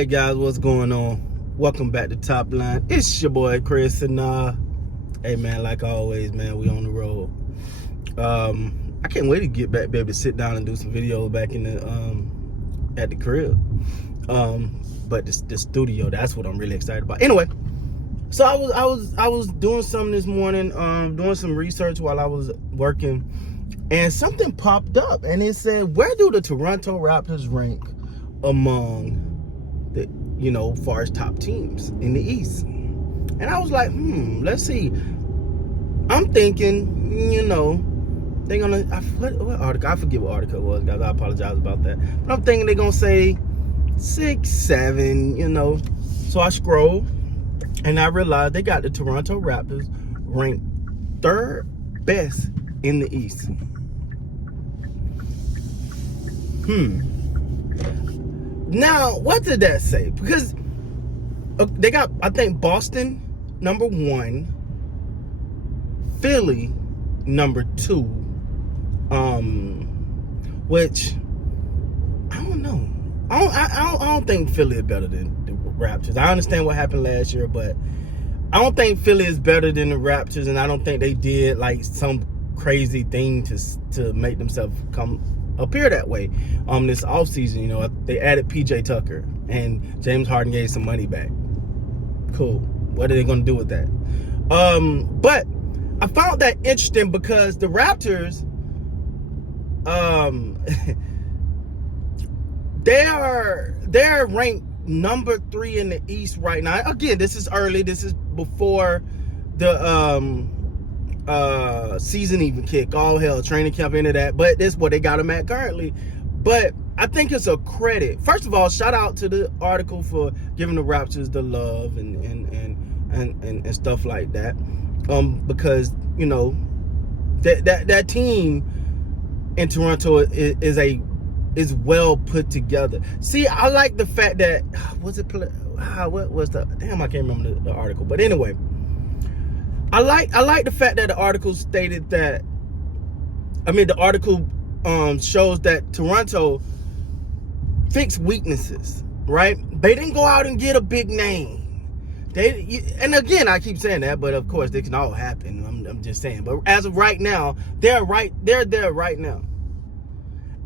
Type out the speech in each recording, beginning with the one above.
right, guys, what's going on? Welcome back to Top Line. It's your boy Chris, and hey man, like always, man, we on the road. I can't wait to get back, baby, to sit down and do some videos back in the at the crib. But the studio, that's what I'm really excited about. Anyway, so I was doing something this morning, doing some research while I was working, and something popped up, and it said, where do the Toronto Raptors rank among the, far as top teams in the East? And I was like, let's see. I'm thinking, they're gonna, what article? I forget what article it was, guys. I apologize about that. But I'm thinking they're gonna say 6, 7, So I scroll and I realized they got the Toronto Raptors ranked 3rd best in the East. Now, what did that say? Because they got, I think, Boston number 1, Philly number 2, which I don't know. I don't think Philly is better than the Raptors. I understand what happened last year, but I don't think Philly is better than the Raptors, and I don't think they did like some crazy thing to make themselves appear that way. This offseason, they added PJ Tucker and James Harden gave some money back. Cool. What are they going to do with that? But I found that interesting because the Raptors, they're ranked number 3 in the East right now. Again, this is early. This is before the season even kick. All hell, training camp into that. But that's what they got them at currently. But I think it's a credit. First of all, shout out to the article for giving the Raptors the love and stuff like that. Because that team in Toronto is well put together. See, I like the fact that what was the damn, I can't remember the article, but anyway, I like the fact that the article stated that, the article shows that Toronto fixed weaknesses, right? They didn't go out and get a big name. And again, I keep saying that, but of course, they can all happen. I'm just saying. But as of right now, they're there right now.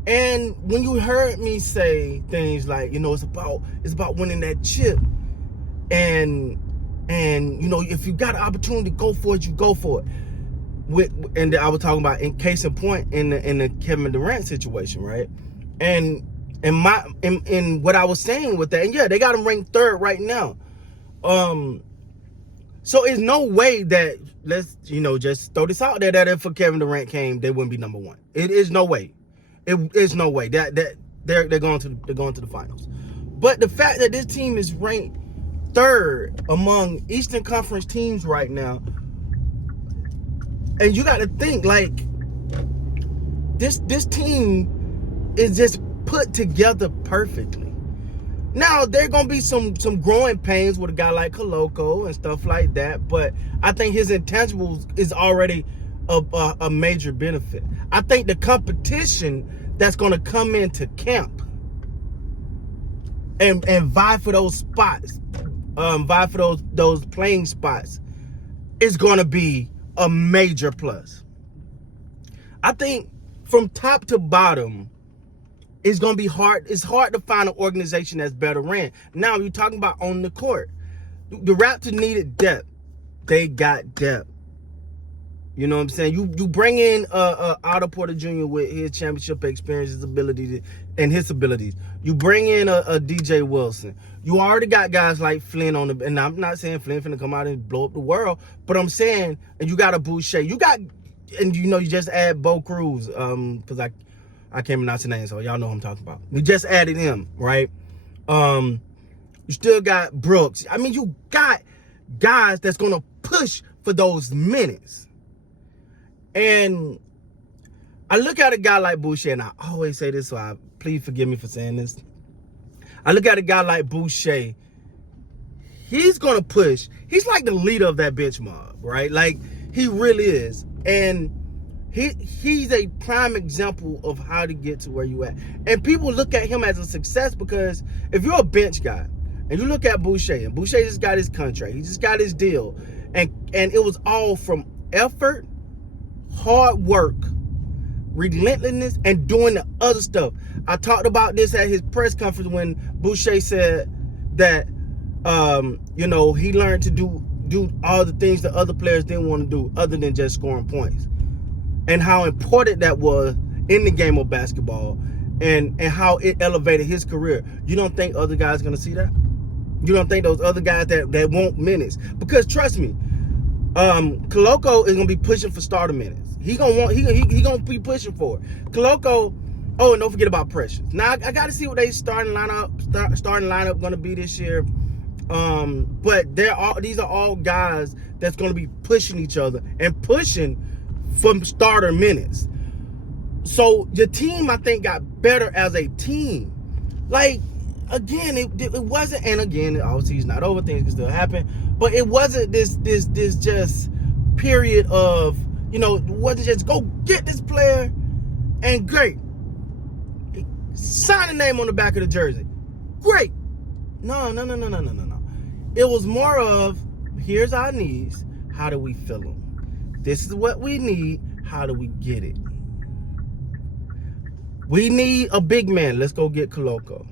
And when you heard me say things like, it's about winning that chip, and if you got an opportunity to go for it, you go for it. And I was talking about, in case in point, in the Kevin Durant situation, right? And in what I was saying with that, and yeah, they got them ranked 3rd right now. So it's no way that, let's just throw this out there, that if Kevin Durant came, they wouldn't be number 1. It is no way. It is no way that they're going to the finals. But the fact that this team is ranked 3rd among Eastern Conference teams right now, and you got to think, like, this team is just put together perfectly. Now, there are going to be some growing pains with a guy like Koloko and stuff like that, but I think his intangibles is already a major benefit. I think the competition that's going to come into camp and vie for those spots, vie for those playing spots, is going to be a major plus. I think from top to bottom, it's going to be hard. It's hard to find an organization that's better ran. Now, you're talking about on the court. The Raptors needed depth. They got depth. You know what I'm saying? You bring in Otto Porter Jr. with his championship experience, his abilities. You bring in a DJ Wilson. You already got guys like Flynn on the, and I'm not saying Flynn finna come out and blow up the world, but I'm saying, and you got a Boucher. You got, and you just add Bo Cruz, because I can't pronounce the name, so y'all know who I'm talking about. You just added him, right? You still got Brooks. You got guys that's gonna push for those minutes. And I look at a guy like Boucher, and I always say this, so please forgive me for saying this. I look at a guy like Boucher. He's going to push. He's like the leader of that bench mob, right? Like, he really is. And he's a prime example of how to get to where you at. And people look at him as a success because if you're a bench guy, And you look at Boucher, and Boucher just got his contract. He just got his deal. And it was all from effort, hard work, relentlessness, and doing the other stuff. I talked about this at his press conference when Boucher said that he learned to do all the things that other players didn't want to do other than just scoring points. And how important that was in the game of basketball, and how it elevated his career. You don't think other guys are gonna see that? You don't think those other guys that want minutes? Because trust me, Koloko is gonna be pushing for starter minutes. He gonna be pushing for it. Koloko. Oh, and don't forget about Precious. Now I got to see what they starting lineup gonna be this year. But these are all guys that's gonna be pushing each other and pushing for starter minutes. So the team, I think, got better as a team. Like, again, it wasn't, and again, obviously it's not over, things can still happen, but it wasn't this just period of, it wasn't just go get this player and great. Sign a name on the back of the jersey. Great. No. It was more of, here's our needs, how do we fill them? This is what we need, how do we get it? We need a big man. Let's go get Koloko.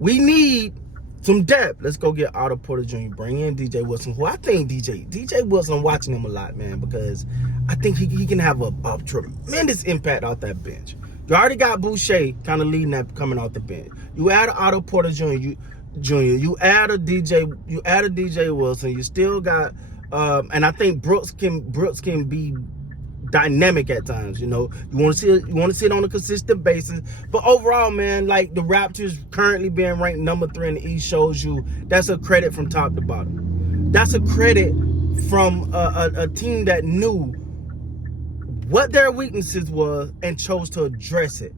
We need some depth. Let's go get Otto Porter Jr. Bring in DJ Wilson, who I think DJ Wilson, I'm watching him a lot, man, because I think he can have a tremendous impact off that bench. You already got Boucher kind of leading that coming off the bench. You add Otto Porter Jr. You add a DJ Wilson. You still got and I think Brooks can be dynamic at times. You want to see it on a consistent basis. But overall, man, like, the Raptors currently being ranked number 3 in the East shows you that's a credit from top to bottom. That's a credit from a team that knew what their weaknesses was and chose to address it.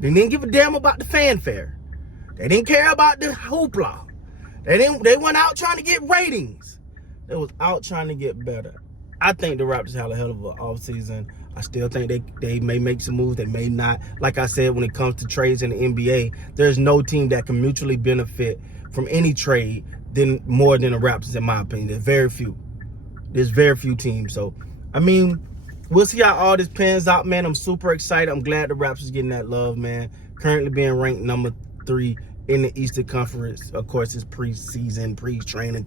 They didn't give a damn about the fanfare. They didn't care about the hoopla. They went out trying to get ratings. They was out trying to get better. I think the Raptors had a hell of an offseason. I still think they may make some moves. They may not. Like I said, when it comes to trades in the NBA, there's no team that can mutually benefit from any trade more than the Raptors, in my opinion. There's very few teams. So, I mean, we'll see how all this pans out, man. I'm super excited. I'm glad the Raptors getting that love, man. Currently being ranked number 3 in the Eastern Conference. Of course, it's pre-season, pre-training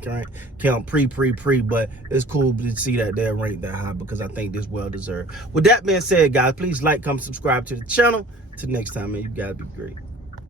camp, pre, but it's cool to see that they're ranked that high, because I think this well deserved. With that being said, guys, please like, comment, subscribe to the channel. Till next time, man, you guys be great.